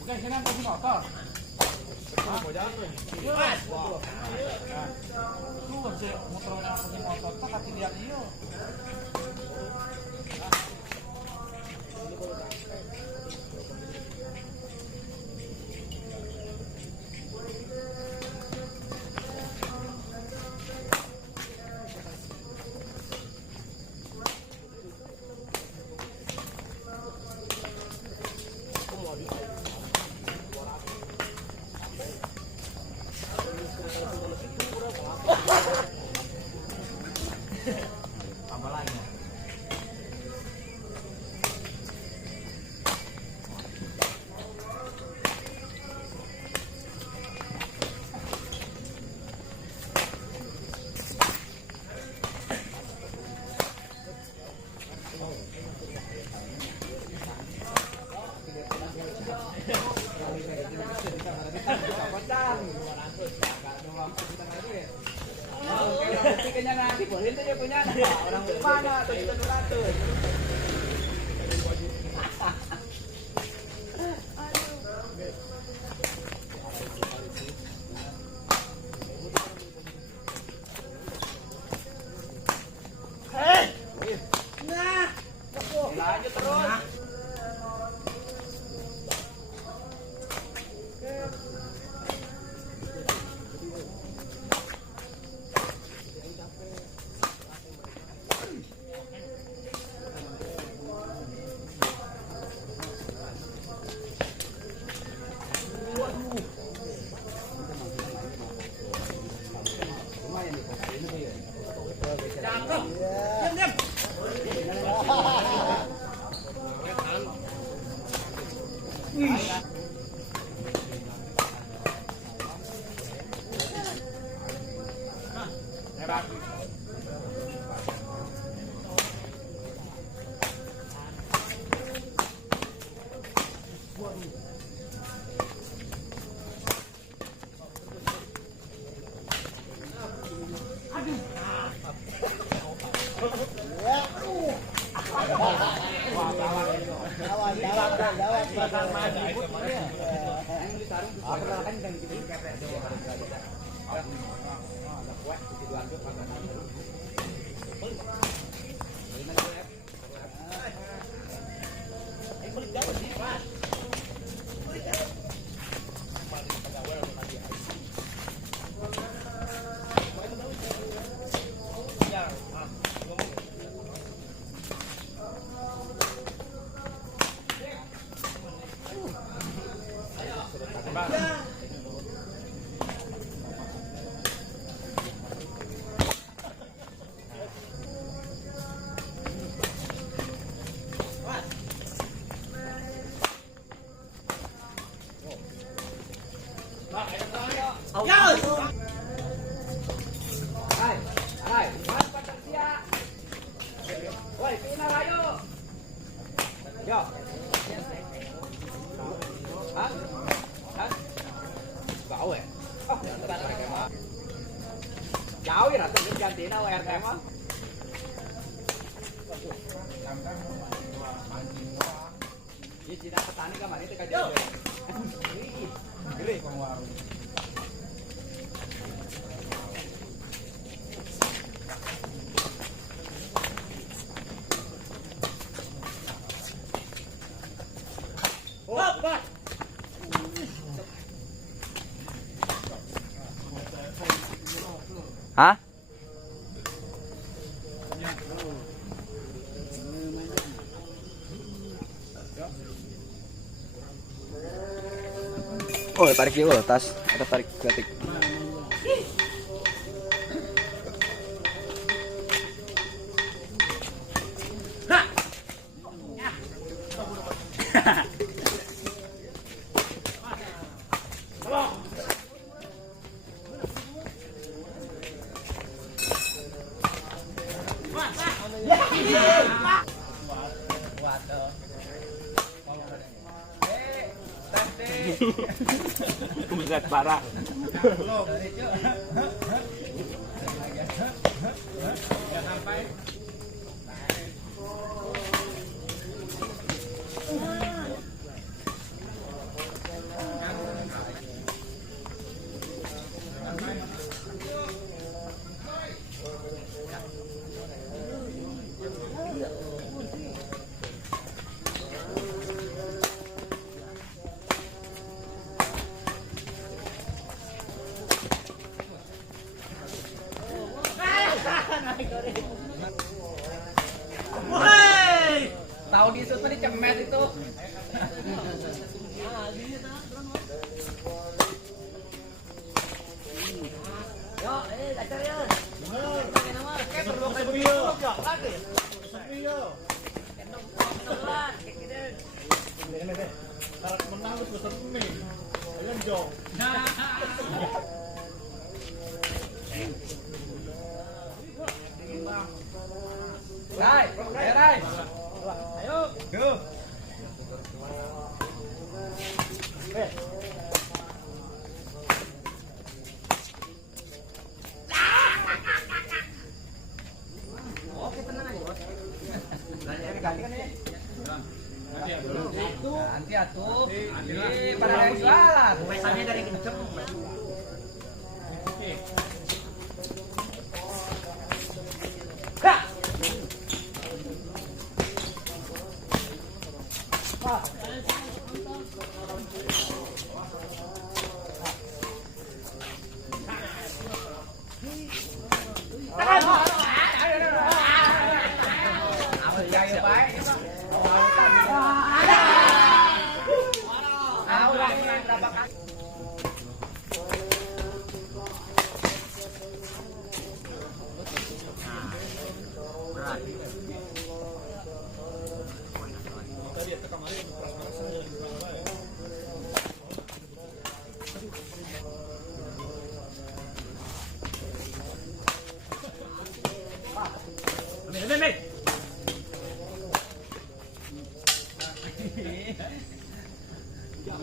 Bukan senang kasih motor. Tuh sih motornya kasih motor tak kasih lihat iyo. Tambah lagi. Kayaknya nanti boleh itu dia punya orang mana atau kita teratur. Nah, lanjut terus. Cakep. Diam. Hebat. Jauh ya, nanti ganti nama RT mah. Ini Cina petani kemarin itu kajian. Gede penguang. Hah? Oh, tarik dulu tas atau tarik batik. Berat parah. pa di cemet itu. Yo, acar ya. Kayak perlu kayak begitu. Lagi. Karak menang itu besar mie. Ayo jong. Rai, ayo Rai. Ayo. Go. Oke, tenang aja, Bos. Ganti kan ya? Nanti atuh. Pada yang jualan. Pesannya dari kenceng.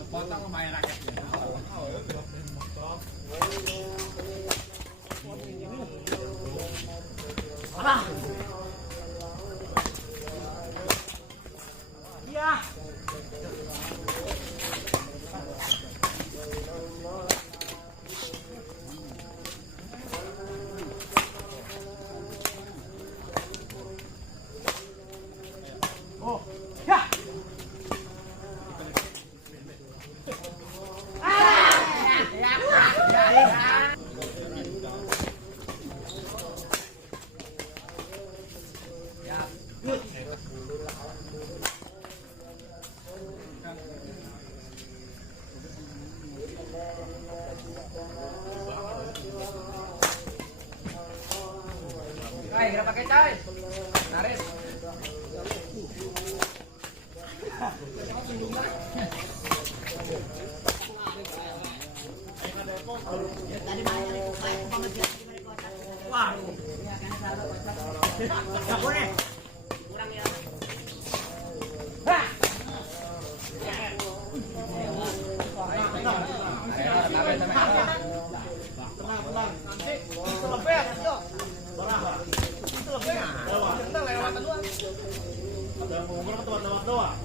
Potong main rakyat. Apa? Iya. Oh, ya. Cai, kira pakai cai. Tarik. Wah. Enggak boleh. Kurang ya. Hah. Tenang. Nanti selebet itu. Itu lebih. Kita lewat duluan. Ada yang mau ngomong atau lewat doang?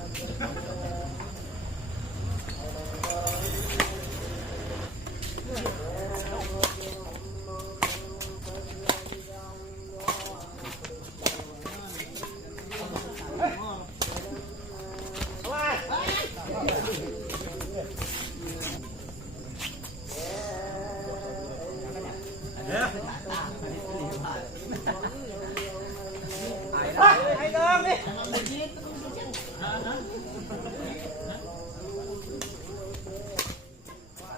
Ayo dong nih.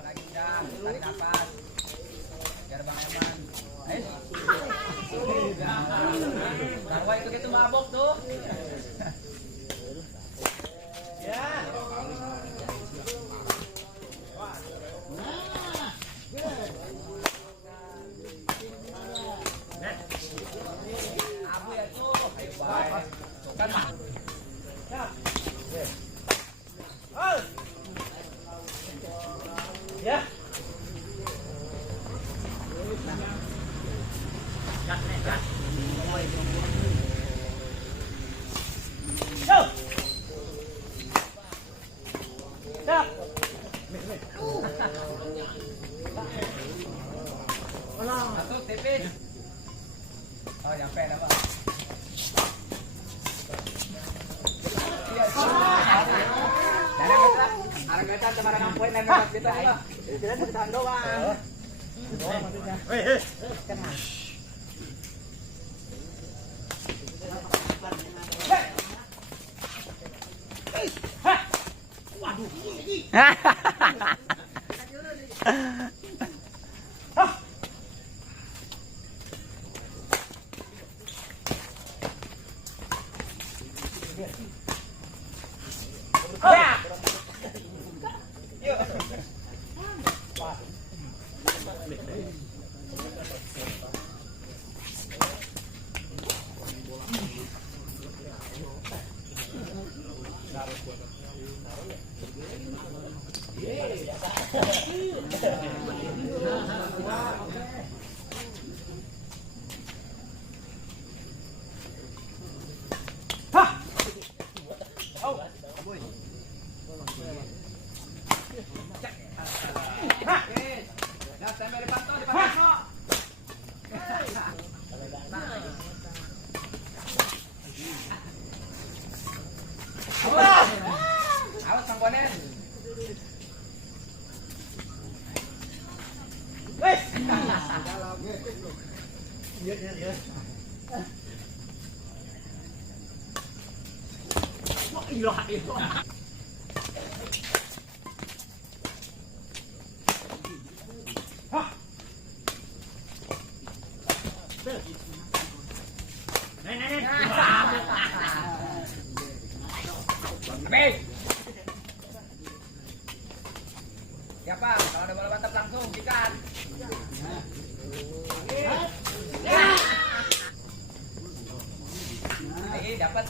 Lagi jam, tarik nafas. Biar Bang Eman. Ayo. Darwa ikut itu mabok tuh. Ya. Abu ya tuh. Ayo baik. Kan. Ya. Satu tipis. Oh, nyampe dah, Pak. Arang-arang sama arang poin dan kita lah. Kita tahan doang. Doang maksudnya. Tenang. Awas sangkonen. Wes. Iya. Wah, ilah itu. Hah. Nen. Habis. Siapa? Kalau ada bola mantap langsung sikat. Ini dapat.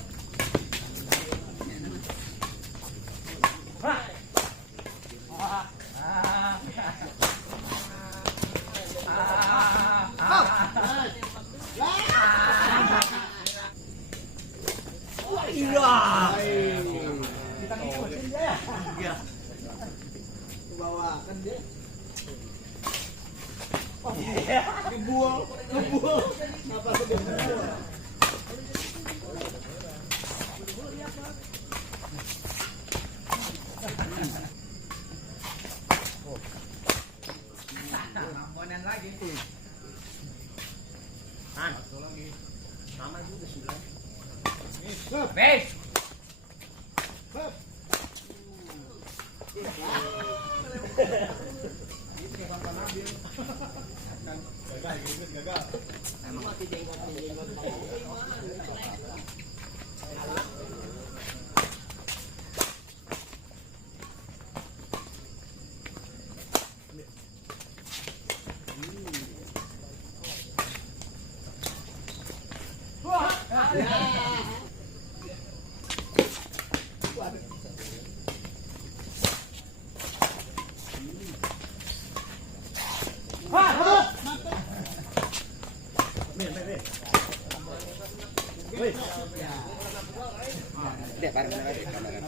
Bawakan dia. Ngebuang. Kenapa dia ngebuang? Mambonan lagi. Satu lagi. Sama juga 9. Habis. Gagal. Dek, bareng-bareng.